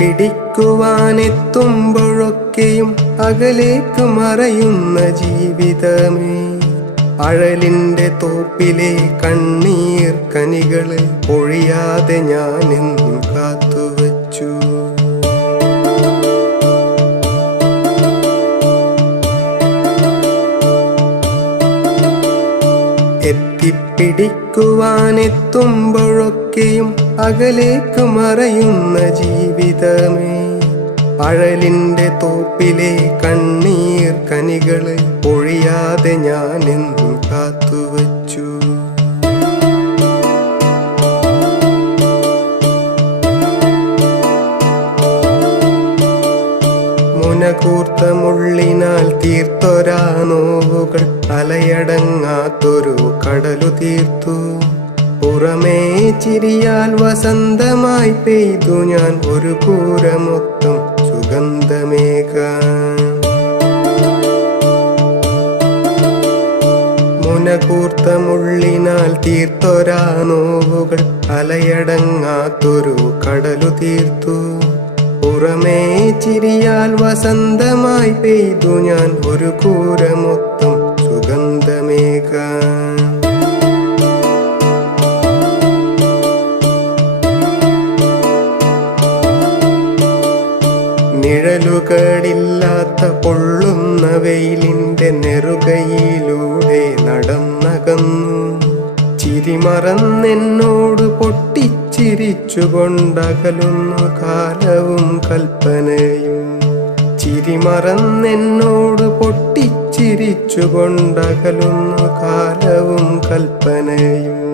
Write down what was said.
എത്തിപ്പിടിക്കുവാനെത്തുമ്പോഴൊക്കെയും അകലേക്ക് മറയുന്ന ജീവിതമേ, അഴലിൻ്റെ തോപ്പിലെ കണ്ണീർ കനികള് പൊഴിയാതെ ഞാനെന്നും കാത്തുവച്ചു. എത്തിപ്പിടിക്കുവാനെത്തുമ്പോഴൊക്കെയും അകലേക്ക് മറയുന്ന ജീവിതമേ, അഴലിൻ്റെ തോപ്പിലെ കണ്ണീർ കനികള് പൊഴിയാതെ ഞാനെന്നും കാത്തുവച്ചു. മുനകൂർത്ത മുള്ളിനാൽ തീർത്തൊരാ നോവുകൾ അലയടങ്ങാത്തൊരു കടലു തീർത്തു. പുറമേ ചിരിയാൽ വസന്തമായി പെയ്തു ഞാൻ ഒരു കൂരമൊത്തം സുഗന്ധമേകാൻ. മുനകൂർത്ത മുള്ളിനാൽ തീർത്തൊരാ നോവുകൾ അലയടങ്ങാത്തൊരു കടലു തീർത്തു. പുറമേ ചിരിയാൽ വസന്തമായി പെയ്തു ഞാൻ ഒരു കൂരമൊത്തം സുഗന്ധമേകാൻ. നിഴലുകളില്ലാത്ത പൊള്ളുന്ന വെയിലിൻ്റെ നെറുകയിലൂടെ നടന്നകന്നു. ചിരിമറന്നെന്നോട് പൊട്ടിച്ചിരിച്ചുകൊണ്ടകലുന്നു കാലവും കൽപ്പനയും. ചിരിമറന്നെന്നോട് പൊട്ടിച്ചിരിച്ചുകൊണ്ടകലുന്നു കാലവും കൽപ്പനയും.